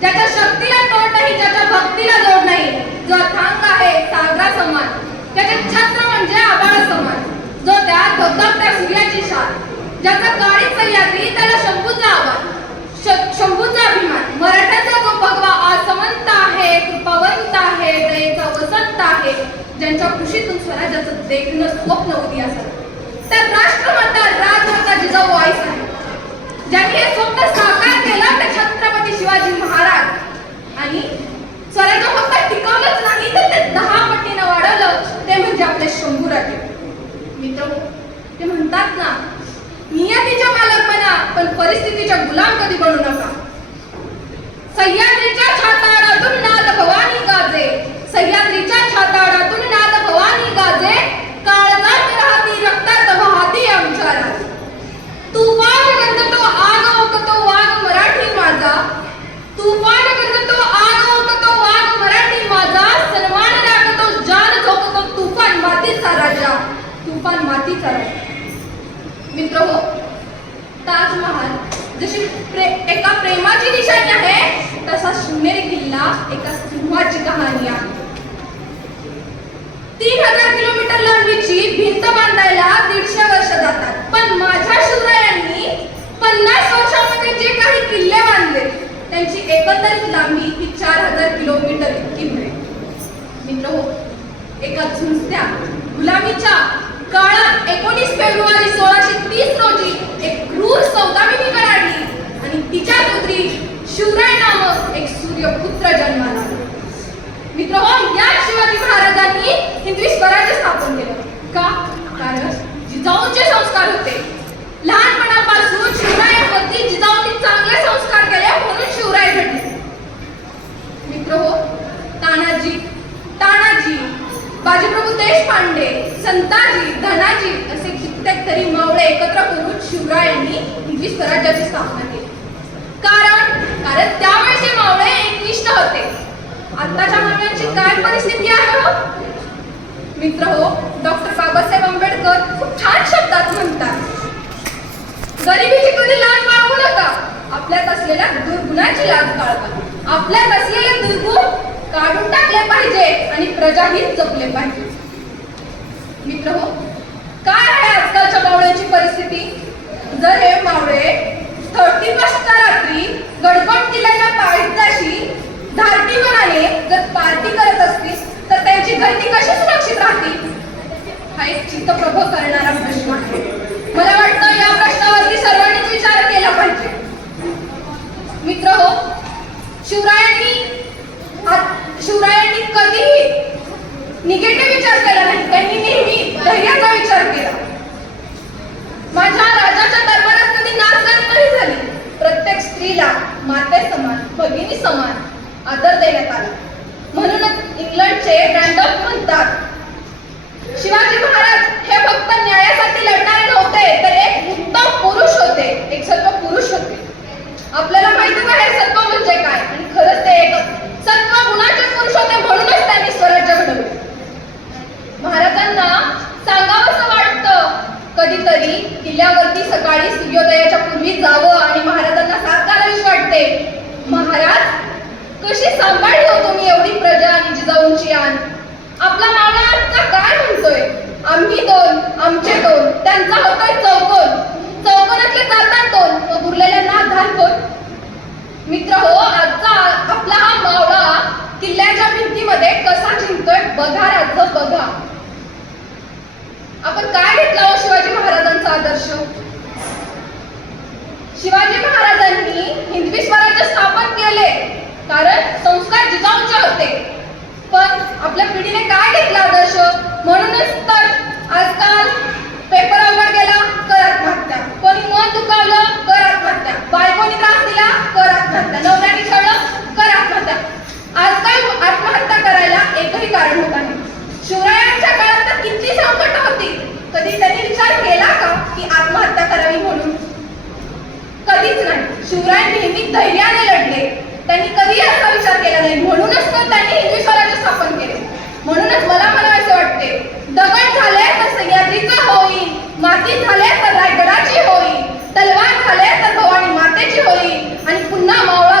ज्याच्या शक्तीला तोड नाही, ज्याच्या भक्तीला जोड नाही, जो अथांग आहे सागरा समान, त्याचे छत्र म्हणजे आभाळ समान, जो त्यात धबधबत्या सूर्याची शान, ज्याचा काळीच सह्याद्री त्याला शंभूचा आवाज, शंभूचा अभिमान, मराठ्याचा जो भगवा आसमंत आहे, कृपावंत आहे, दयेचा वसंत आहे, ज्यांच्या कुशीतून स्वराज्याचं देखणं स्वप्न उदयास आलं, त्या राष्ट्रमाता राजमाता जिजाऊ आईस आहे. ज्यांनी हे स्वप्न साकार केलं ते छत्रपती शिवाजी महाराज. आणि स्वराज्य फक्त टिकवलंच नाही तर ते 10 पटीनं वाढवलं, ते म्हणजे आपले शंभूराजे. मित्रांनो, ते म्हणतात ना, नियतीच्या मालक बना पण परिस्थितीच्या गुलाम कधी बनू नका. सह्याद्रीच्या छाताडातून नाद भवानी गाजे, सह्याद्रीच्या छाताडातून नाद भवानी गाजे, काळजात राहती रक्तात वाहती आमच्या राज. तुफान गंधतो आग ओकतो वाघ मराठी माझा, तुफान गंधतो आग ओकतो वाघ मराठी माझा, सन्मान राखतो जान झोकतो तुफान मातीचा राजा, तुफान मातीचा राजा. मित्र हो, ताजमहाल जशी एका प्रेमाची निशाणी आहे, तसा शिवनेरी किल्ला एका सिंहाची कहाणी आहे. 3000 किलोमीटर लांबीची भिंत बांधायला 150 वर्ष जातात, पण माझ्या शिवरायांनी 50 वर्षांमध्ये जे काही किल्ले बांधले त्यांची एकंदरीत लांबी ही 4000 किलोमीटर इतकी मिळेल. मित्र हो, एका झुंजत्या गुलामीच्या काळात 19 फेब्रुवारी 1630 रोजी एक क्रूर सौदामिनी कडाडली आणि तिच्या उदरी शिवराय नामक एक सूर्यपुत्र जन्माला आला. मित्रहो, या शिवाजी महाराजांनी हिंदवी स्वराज्य स्थापन केलं. का? कारण जिजाऊंचे संस्कार होते. लहानपणापासून शिवरायांवरती जिजाऊंनी चांगले संस्कार केले म्हणून शिवराय घडले. मित्रहो, तानाजी, बाजीप्रभू देशपांडे, संताजी, धनाजी असे कित्येक तरी मावळे एकत्र करून शिवरायांनी हिंदवी स्वराज्याची स्थापना केली. कारण त्यावेळेचे मावळे एकनिष्ठ होते. आताच्या मावळ्यांची काय परिस्थिती आहे हो? मित्र हो, डॉक्टर बाबासाहेब आंबेडकर खूप छान शब्दात म्हणतात, गरिबीची कधी लाज बाळगू नका, आपल्यात असलेल्या दुर्गुणाची लाज बाळगा. आपल्यात असलेले दुर्गुण काढून टाकले पाहिजे आणि प्रजाहित जपले पाहिजे. मित्र हो, काय आहे आजकालच्या मावळ्यांची परिस्थिती? जर हे मावळे 31 रात्री गडकोट किल्ल्याच्या पायथ्याशी धारटीपणाने जर पार्टी करत असतील तर त्यांची घरटी कशी सुरक्षित राहतील? हा एक चित्तप्रभ करणारा प्रश्न आहे. मला वाटतं या प्रश्नावरती सर्वांनीच विचार केला पाहिजे. मित्र हो, शिवरायांनी कधीही निगेटिव्ह विचार केला नाही, त्यांनी नेहमी धैर्याचा विचार केला. माझ्या राजाच्या दरबारात कधी नाचगान नाही झाली. प्रत्येक स्त्रीला माते समान, भगिनी समान आदर देण्यात आला. म्हणूनच इंग्लंडचे रॅन्डॉल्फ म्हणतात, शिवाजी महाराज हे फक्त न्यायासाठी लढणारे नव्हते तर एक उत्तम पुरुष होते, एक सत्व पुरुष होते. आपल्याला माहितीच आहे सत्व म्हणजे काय, आणि खरंच ते एक सत्व गुणाचे पुरुष होते, म्हणूनच त्यांनी स्वराज्य घडवले. महाराजांना सांगावंसं वाटतं कधीतरी किल्ल्यावरती सकाळी सूर्योदयाच्या पूर्वी जावं आणि महाराजांना साथ घालावीशी वाटते. महाराज कशी सांभाळली हो तुम्ही एवढी प्रजा आणि जिजाऊंची आण? आपला मावळा आजचा काय म्हणतोय? आम्ही 2, आमचे 2, त्यांचा होतोय चौकोन, चौकोनातले जातात 2, मग उरलेल्यांना आधार कोण? मित्र हो, आजचा आपला हा मावळा किल्ल्याच्या भिंतीमध्ये कसा जिंकतोय बघा राज, बघा. आपण काय घेतला हो शिवाजी महाराजांचा आदर्श? शिवाजी महाराजांनी हिंदवी स्वराज्य स्थापन केले कारण संस्कार जिजाऊंचे होते. पण आपल्या पिढीने काय घेतला आदर्श? म्हणूनच तर आजकाल पेपर अवघड गेला, कर आत्महत्या. कोणी मन दुखावलं, कर आत्महत्या. बायकोनी त्रास दिला, कर आत्महत्या. नवऱ्याने छळलं, कर आत्महत्या. आजकाल आत्महत्या करायला एकही कारण होत नाही. शिवरायांच्या काळात तर किती संकट होती, कधी त्यांनी विचार केला का की आत्महत्या करावी म्हणून? कधीच नाही. शिवराय नेहमी धैर्याने लढले, त्यांनी कधी असा विचार केला नाही. म्हणूनच तर त्यांनी हिंदवी स्वराज्य स्थापन केले. म्हणूनच मला म्हणायचे वाटते, दगड झाले तर सह्याद्रीचा होईल, माती झाले तर रायगडाची होईल, तलवार झाले तर भवानी मातेची होईल, आणि पुन्हा मावळा